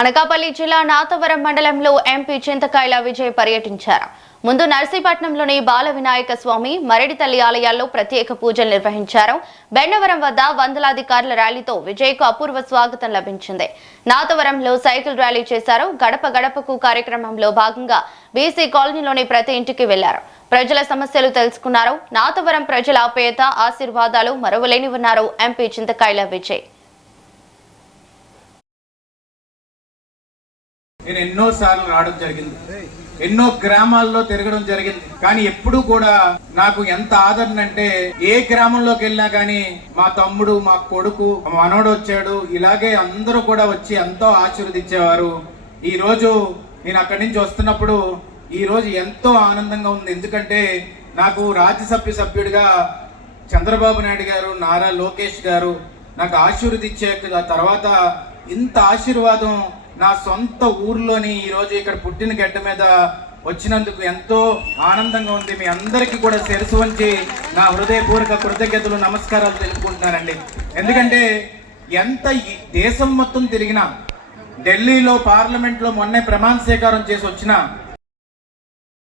అనకాపల్లి జిల్లా నాతవరం మండలంలో ఎంపీ చింతకాయల విజయ్ పర్యటించారు. ముందు నర్సీపట్నంలోని బాల వినాయక స్వామి, మరిడి తల్లి ఆలయాల్లో ప్రత్యేక పూజలు నిర్వహించారు. బెన్నవరం వద్ద వందలాది కార్ల ర్యాలీతో విజయ్కు అపూర్వ స్వాగతం లభించింది. నాతవరంలో సైకిల్ ర్యాలీ చేశారు. గడప గడపకు కార్యక్రమంలో భాగంగా బీసీ కాలనీలోని ప్రతి ఇంటికి వెళ్లారు. ప్రజల సమస్యలు తెలుసుకున్నారు. నాతవరం ప్రజల ఆప్యాయత, ఆశీర్వాదాలు మరువలేనివన్నారు ఎంపీ చింతకాయల విజయ్. నేను ఎన్నోసార్లు రావడం జరిగింది, ఎన్నో గ్రామాల్లో తిరగడం జరిగింది. కానీ ఎప్పుడు కూడా నాకు ఎంత ఆదరణ అంటే, ఏ గ్రామంలోకి వెళ్ళినా కానీ మా తమ్ముడు, మా కొడుకు, మా మనోడు వచ్చాడు, ఇలాగే అందరూ కూడా వచ్చి ఎంతో ఆశీర్వదించేవారు. ఈ రోజు నేను అక్కడి నుంచి వస్తున్నప్పుడు ఈ రోజు ఎంతో ఆనందంగా ఉంది. ఎందుకంటే నాకు రాజ్యసభ సభ్యుడిగా చంద్రబాబు నాయుడు గారు, నారా లోకేష్ గారు నాకు ఆశీర్వదించే తర్వాత ఇంత ఆశీర్వాదం నా సొంత ఊర్లోని ఈ రోజు ఇక్కడ పుట్టిన గడ్డ మీద వచ్చినందుకు ఎంతో ఆనందంగా ఉంది. మీ అందరికీ కూడా శిరసు వంచి నా హృదయపూర్వక కృతజ్ఞతలు, నమస్కారాలు తెలుపుకుంటున్నానండి. ఎందుకంటే ఎంత దేశం మొత్తం తిరిగినా, ఢిల్లీలో పార్లమెంట్లో మొన్నే ప్రమాణ స్వీకారం చేసి వచ్చినా